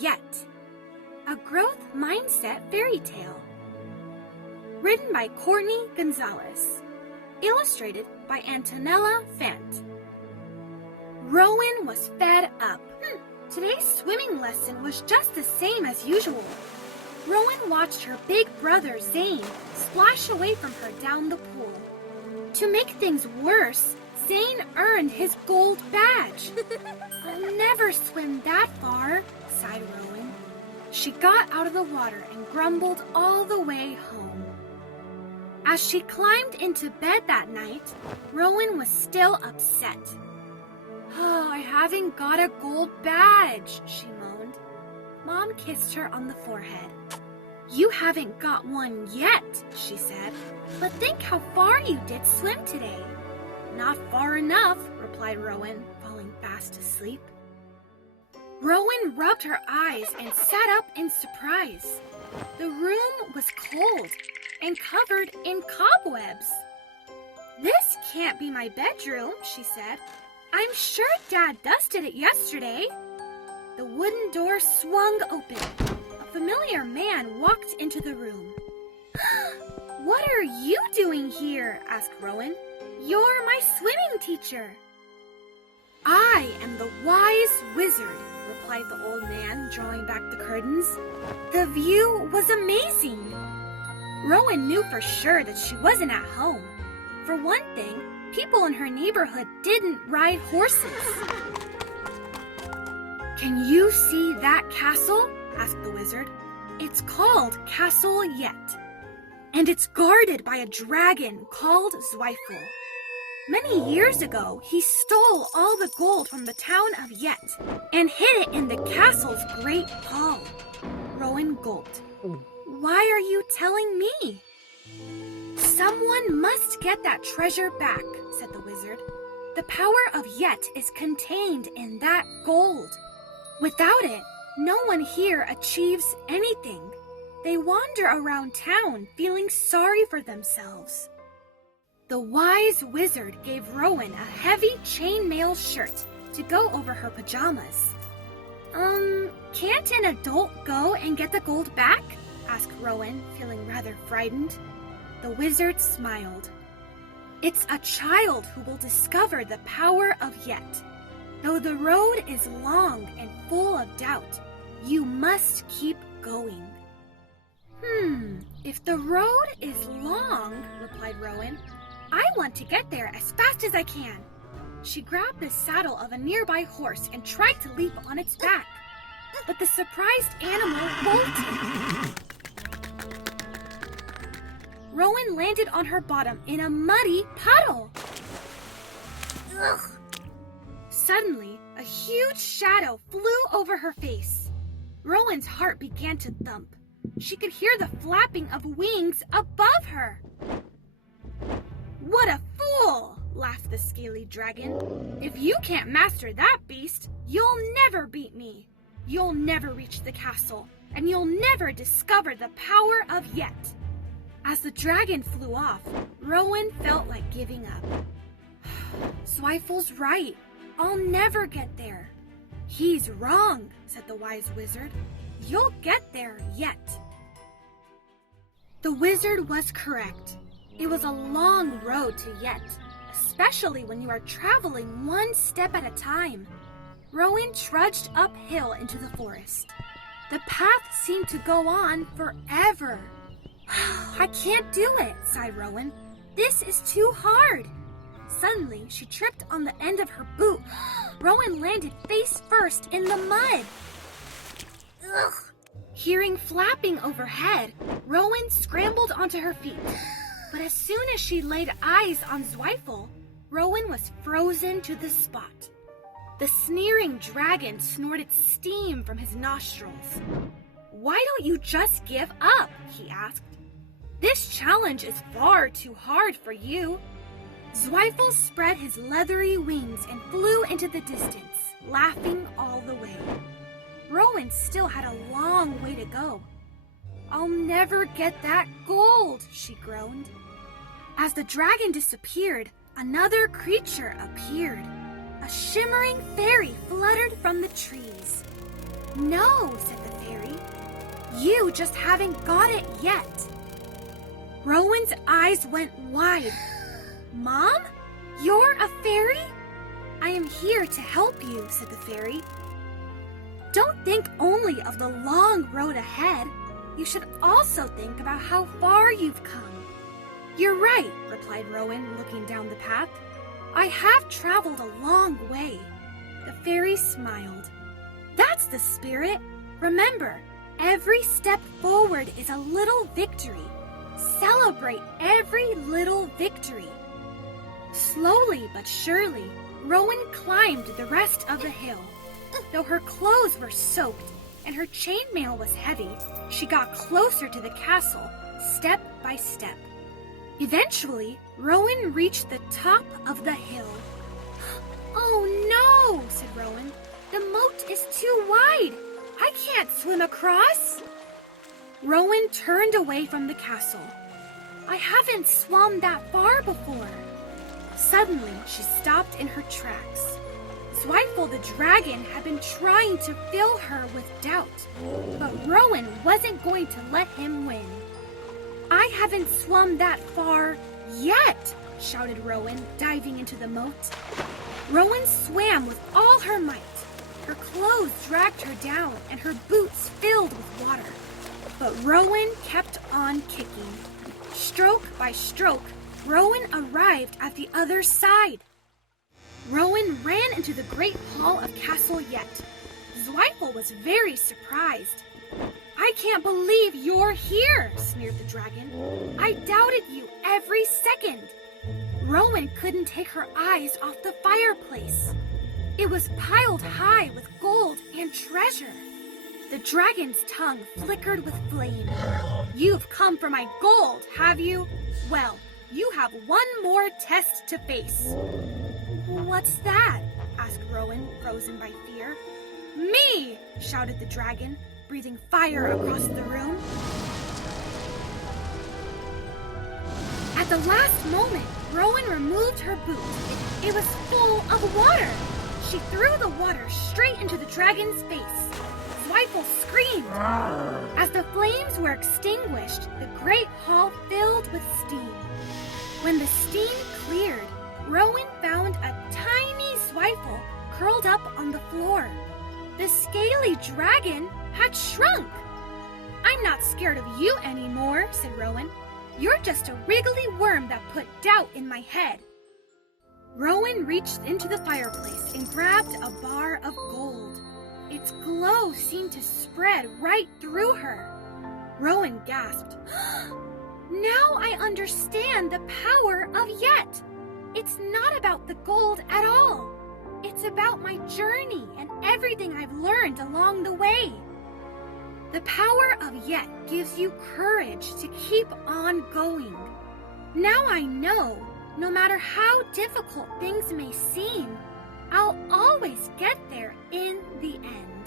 Yet, a growth mindset fairy tale. Written by Courtney Gonzales. Illustrated by Antonella Fant. Rowan was fed up. Today's swimming lesson was just the same as usual. Rowan watched her big brother Zane splash away from her down the pool. To make things worse, Zane earned his gold badge. I'll never swim that far, sighed Rowan. She got out of the water and grumbled all the way home. As she climbed into bed that night, Rowan was still upset. Oh, I haven't got a gold badge, she moaned. Mom kissed her on the forehead. You haven't got one yet, she said, but think how far you did swim today. Not far enough, replied Rowan, falling fast asleep. Rowan rubbed her eyes and sat up in surprise. The room was cold and covered in cobwebs. This can't be my bedroom, she said. I'm sure Dad dusted it yesterday. The wooden door swung open. A familiar man walked into the room. What are you doing here? Asked Rowan. You're my swimming teacher. I am the wise wizard, replied the old man, drawing back the curtains. The view was amazing. Rowan knew for sure that she wasn't at home. For one thing, people in her neighborhood didn't ride horses. Can you see that castle? Asked the wizard. It's called Castle Yet, and it's guarded by a dragon called Zweifel. Many years ago, he stole all the gold from the town of Yet and hid it in the castle's great hall. Rowan gulped. Why are you telling me? Someone must get that treasure back, said the wizard. The power of Yet is contained in that gold. Without it, no one here achieves anything. They wander around town feeling sorry for themselves. The wise wizard gave Rowan a heavy chainmail shirt to go over her pajamas. Can't an adult go and get the gold back? Asked Rowan, feeling rather frightened. The wizard smiled. It's a child who will discover the power of Yet. Though the road is long and full of doubt, you must keep going. If the road is long, replied Rowan, I want to get there as fast as I can. She grabbed the saddle of a nearby horse and tried to leap on its back. But the surprised animal bolted. Rowan landed on her bottom in a muddy puddle. Ugh. Suddenly, a huge shadow flew over her face. Rowan's heart began to thump. She could hear the flapping of wings above her. What a fool, laughed the scaly dragon. If you can't master that beast, you'll never beat me. You'll never reach the castle, and you'll never discover the power of Yet. As the dragon flew off, Rowan felt like giving up. Zweifel's right. I'll never get there. He's wrong, said the wise wizard. You'll get there yet. The wizard was correct. It was a long road to Yet, especially when you are traveling one step at a time. Rowan trudged uphill into the forest. The path seemed to go on forever. I can't do it, sighed Rowan. This is too hard. Suddenly, she tripped on the end of her boot. Rowan landed face first in the mud. Ugh. Hearing flapping overhead, Rowan scrambled onto her feet. But as soon as she laid eyes on Zweifel, Rowan was frozen to the spot. The sneering dragon snorted steam from his nostrils. Why don't you just give up? He asked. This challenge is far too hard for you. Zweifel spread his leathery wings and flew into the distance, laughing all the way. Rowan still had a long way to go. I'll never get that gold, she groaned. As the dragon disappeared, another creature appeared. A shimmering fairy fluttered from the trees. No, said the fairy. You just haven't got it yet. Rowan's eyes went wide. Mom? You're a fairy? I am here to help you, said the fairy. Don't think only of the long road ahead. You should also think about how far you've come. You're right, replied Rowan, looking down the path. I have traveled a long way. The fairy smiled. That's the spirit. Remember, every step forward is a little victory. Celebrate every little victory. Slowly but surely, Rowan climbed the rest of the hill. Though her clothes were soaked and her chainmail was heavy, she got closer to the castle, step by step. Eventually, Rowan reached the top of the hill. Oh no, said Rowan. The moat is too wide. I can't swim across. Rowan turned away from the castle. I haven't swum that far before. Suddenly, she stopped in her tracks. Zweifel the dragon had been trying to fill her with doubt, but Rowan wasn't going to let him win. I haven't swum that far yet, shouted Rowan, diving into the moat. Rowan swam with all her might. Her clothes dragged her down and her boots filled with water. But Rowan kept on kicking. Stroke by stroke, Rowan arrived at the other side. Rowan ran into the great hall of Castle Yet. Zweifel was very surprised. I can't believe you're here, sneered the dragon. I doubted you every second. Rowan couldn't take her eyes off the fireplace. It was piled high with gold and treasure. The dragon's tongue flickered with flame. You've come for my gold, have you? Well, you have one more test to face. What's that? Asked Rowan, frozen by fear. Me! Shouted the dragon, breathing fire across the room. At the last moment, Rowan removed her boot. It was full of water. She threw the water straight into the dragon's face. Zweifel screamed. As the flames were extinguished, the great hall filled with steam. When the steam cleared, Rowan found a tiny Zweifel curled up on the floor. The scaly dragon had shrunk. I'm not scared of you anymore, said Rowan. You're just a wriggly worm that put doubt in my head. Rowan reached into the fireplace and grabbed a bar of gold. Its glow seemed to spread right through her. Rowan gasped. Now I understand the power of Yet. It's not about the gold at all. It's about my journey and everything I've learned along the way. The power of Yet gives you courage to keep on going. Now I know, no matter how difficult things may seem, I'll always get there in the end.